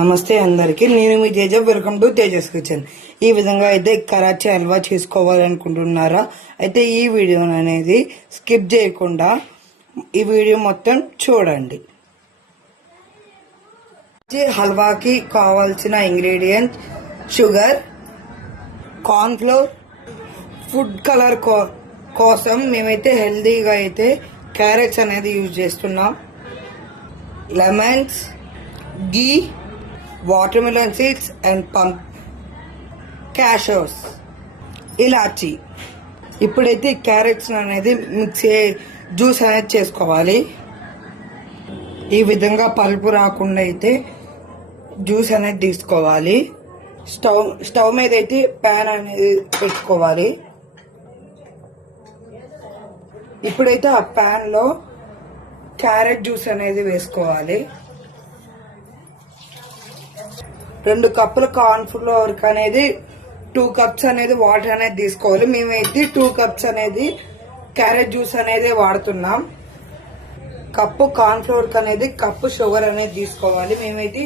నమస్తే అందరికి, నేను మీ Teja. Welcome to Tejas kitchen. ఈ విధంగా అయితే కరాచీ హల్వా చేసుకోవాలనుకుంటున్నారా? అయితే ఈ వీడియో అనేది స్కిప్ చేయకుండా ఈ వీడియో మొత్తం చూడండి. హల్వాకి కావాల్సిన ingredient sugar, corn flour, food colour కోసం మేమైతే హెల్దీగా అయితే క్యారెట్స్ అనేది యూజ్ చేస్తున్నాం, lemons, ghee, watermelon seeds and pump, cashews, elaichi. ఇప్పుడైతే క్యారెట్స్ అనేది జ్యూస్ అనేది చేసుకోవాలి. ఈ విధంగా పలుపు రాకుండా అయితే జ్యూస్ అనేది తీసుకోవాలి. స్టవ్ మీద అయితే ప్యాన్ అనేది పెట్టుకోవాలి. ఇప్పుడైతే ఆ ప్యాన్ లో క్యారెట్ జ్యూస్ అనేది వేసుకోవాలి. 2 కప్పుల కార్న్ ఫ్లోర్ అనేది 2 కప్స్ అనేది వాటర్ అనేది తీసుకోవాలి. మేమైతే 2 కప్స్ అనేది క్యారెట్ జ్యూస్ అనేది వాడుతున్నాం. కప్పు కార్న్ ఫ్లోర్ అనేది కప్పు షుగర్ అనేది తీసుకోవాలి. మేమైతే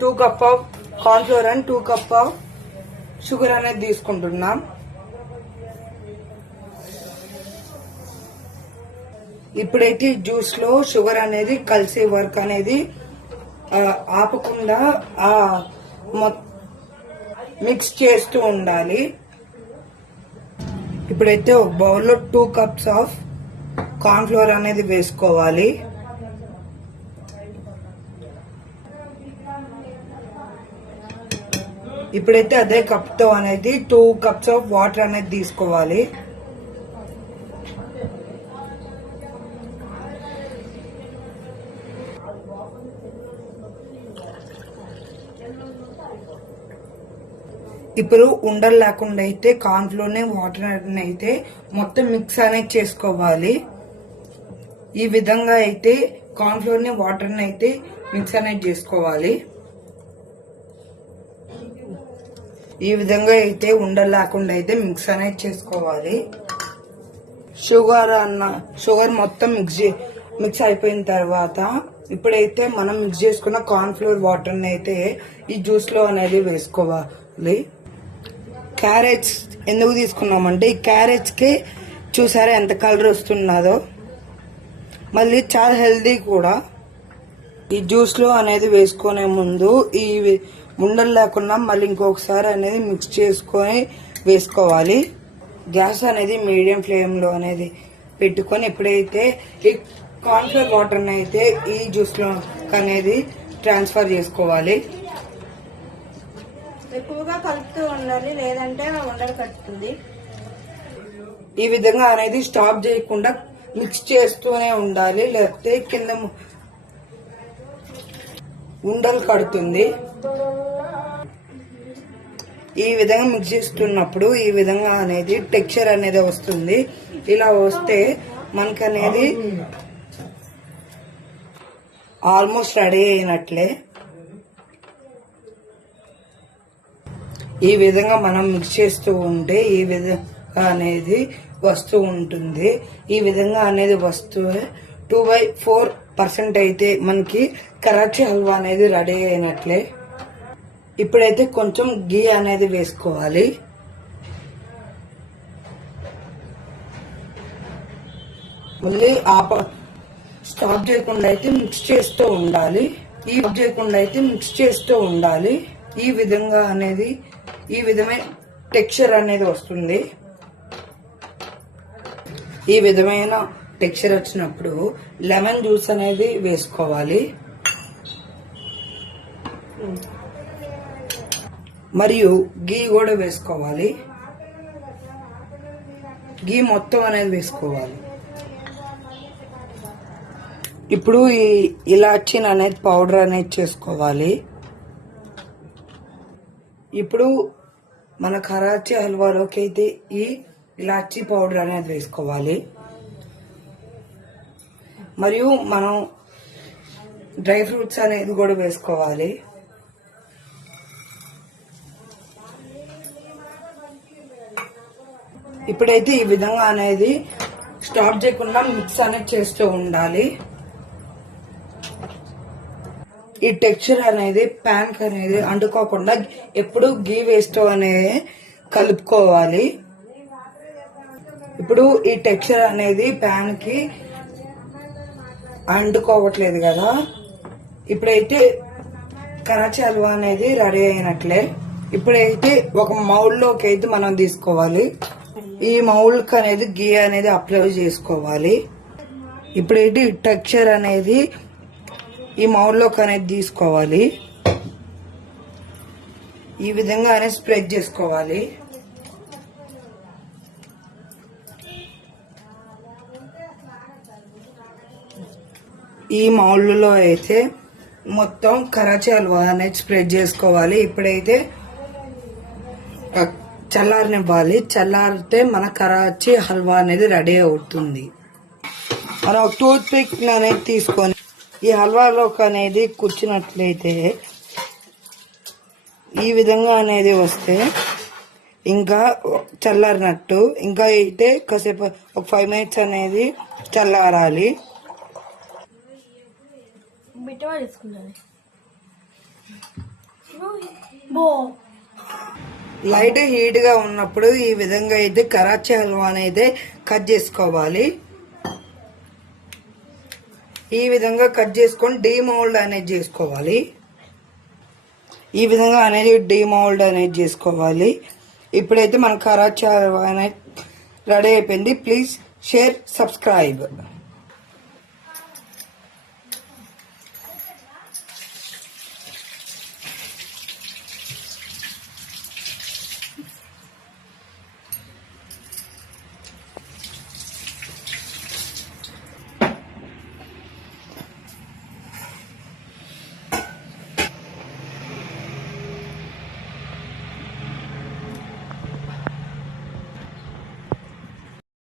2 cup of corn flour and 2 cup of sugar అనేది తీసుకుంటున్నాం. ఇప్పుడైతే జ్యూస్ లో షుగర్ అనేది కలిసే వర్క్ అనేది ఆపకుండా మిక్స్ చేస్తూ ఉండాలి. ఇప్పుడైతే ఒక బౌల్లో 2 కప్స్ ఆఫ్ కార్న్ ఫ్లోర్ అనేది వేసుకోవాలి. ఇప్పుడైతే అదే కప్ తో అనేది 2 కప్స్ ఆఫ్ వాటర్ అనేది తీసుకోవాలి. ఇప్పుడు ఉండలు లేకుండా అయితే కార్న్ ఫ్లోర్ వాటర్ అయితే మొత్తం మిక్స్ అనేది చేసుకోవాలి. ఈ విధంగా అయితే కార్న్ ఫ్లోర్ వాటర్ అయితే మిక్స్ అనేది చేసుకోవాలి. ఈ విధంగా అయితే ఉండలు లేకుండా అయితే మిక్స్ అనేది చేసుకోవాలి. షుగర్ మొత్తం మిక్స్ అయిపోయిన తర్వాత ఇప్పుడైతే మనం మిక్స్ చేసుకున్న కార్న్ ఫ్లోర్ వాటర్ అయితే ఈ జ్యూస్ లో అనేది వేసుకోవాలి. క్యారెట్స్ ఎందుకు తీసుకున్నామంటే ఈ క్యారెట్స్ కి చూసారా ఎంత కలర్ వస్తున్నదో, మళ్ళీ చాలా హెల్దీ కూడా. ఈ జ్యూస్ లో అనేది వేసుకునే ముందు ఈ ఉండలు లేకుండా మళ్ళీ ఇంకొకసారి అనేది మిక్స్ చేసుకొని వేసుకోవాలి. గ్యాస్ అనేది మీడియం ఫ్లేమ్ లో అనేది పెట్టుకొని ఎప్పుడైతే ఈ కార్న్ ఫ్లోర్ వాటర్ అయితే ఈ జ్యూస్ లో అనేది ట్రాన్స్ఫర్ చేసుకోవాలి. ఎక్కువగా కలుపుతూ ఉండాలి, లేదంటే ఉండలు కట్టుతుంది. ఈ విధంగా అనేది స్టాప్ చేయకుండా మిక్స్ చేస్తూనే ఉండాలి, లేకపోతే కింద ఉండలు కడుతుంది. ఈ విధంగా మిక్స్ చేస్తున్నప్పుడు ఈ విధంగా అనేది టెక్స్చర్ అనేది వస్తుంది. ఇలా వస్తే మనకు అనేది ఆల్మోస్ట్ రెడీ అయినట్లే. ఈ విధంగా మనం మిక్స్ చేస్తూ ఉంటే ఈ విధంగా అనేది వస్తూ ఉంటుంది. ఈ విధంగా అనేది వస్తూ 2/4% అయితే మనకి కరాచీ హల్వా అనేది రెడీ అయినట్లే. ఇప్పుడైతే కొంచెం ఘీ అనేది వేసుకోవాలి. మళ్ళీ స్టాప్ చేయకుండా అయితే మిక్స్ చేస్తూ ఉండాలి. ఈ విధంగా అనేది ఈ విధమైన టెక్స్చర్ అనేది వస్తుంది. ఈ విధమైన టెక్స్చర్ వచ్చినప్పుడు లెమన్ జ్యూస్ అనేది వేసుకోవాలి. మరియు ఘీ కూడా వేసుకోవాలి. ఘీ మొత్తం అనేది వేసుకోవాలి. ఇప్పుడు ఈ ఇలాచీని అనేది పౌడర్ అనేది చేసుకోవాలి. ఇప్పుడు మన కరాచీ హల్వాలోకి అయితే ఈ ఇలాచీ పౌడర్ అనేది వేసుకోవాలి. మరియు మనం డ్రై ఫ్రూట్స్ అనేది కూడా వేసుకోవాలి. ఇప్పుడైతే ఈ విధంగా అనేది స్టాప్ చేయకుండా మిక్స్ అనేది చేస్తూ ఉండాలి. ఈ టెక్స్చర్ అనేది ప్యాన్ అనేది అంటుకోకుండా ఎప్పుడు గీ వేస్ట్ అనేది కలుపుకోవాలి. ఇప్పుడు ఈ టెక్స్చర్ అనేది ప్యాన్ కి అంటుకోవట్లేదు కదా, ఇప్పుడైతే కరాచీ హల్వా అనేది రెడీ అయినట్లే. ఇప్పుడైతే ఒక మౌల్ లోకి అయితే మనం తీసుకోవాలి. ఈ మౌల్ కి అనేది గీ అనేది అప్లై చేసుకోవాలి. ఇప్పుడైతే టెక్స్చర్ అనేది ఈ మౌల్ లోకి అనేది తీసుకోవాలి. ఈ విధంగా అనేది స్ప్రెడ్ చేసుకోవాలి. ఈ మౌల్లో అయితే మొత్తం కరాచీ హల్వా అనేది స్ప్రెడ్ చేసుకోవాలి. ఇప్పుడైతే చల్లారనివ్వాలి. చల్లారితే మన కరాచీ హల్వా అనేది రెడీ అవుతుంది. మనం ఒక టూత్ పిక్ అనేది తీసుకొని ఈ హల్వాలోకి అనేది కూర్చున్నట్లయితే ఈ విధంగా అనేది వస్తే ఇంకా చల్లారినట్టు. ఇంకా అయితే కాసేపు ఒక 5 minutes అనేది చల్లారాలి. లైట్ హీట్ గా ఉన్నప్పుడు ఈ విధంగా అయితే కరాచీ హల్వా అనేది కట్ చేసుకోవాలి. ఈ విధంగా కట్ చేసుకొని డీమౌల్డ్ అనేది చేసుకోవాలి. ఈ విధంగా అనేది డీమౌల్డ్ అనేది చేసుకోవాలి. ఇప్పుడైతే మన కరాచీ హల్వా అనేది రెడీ అయిపోయింది. Please share, subscribe.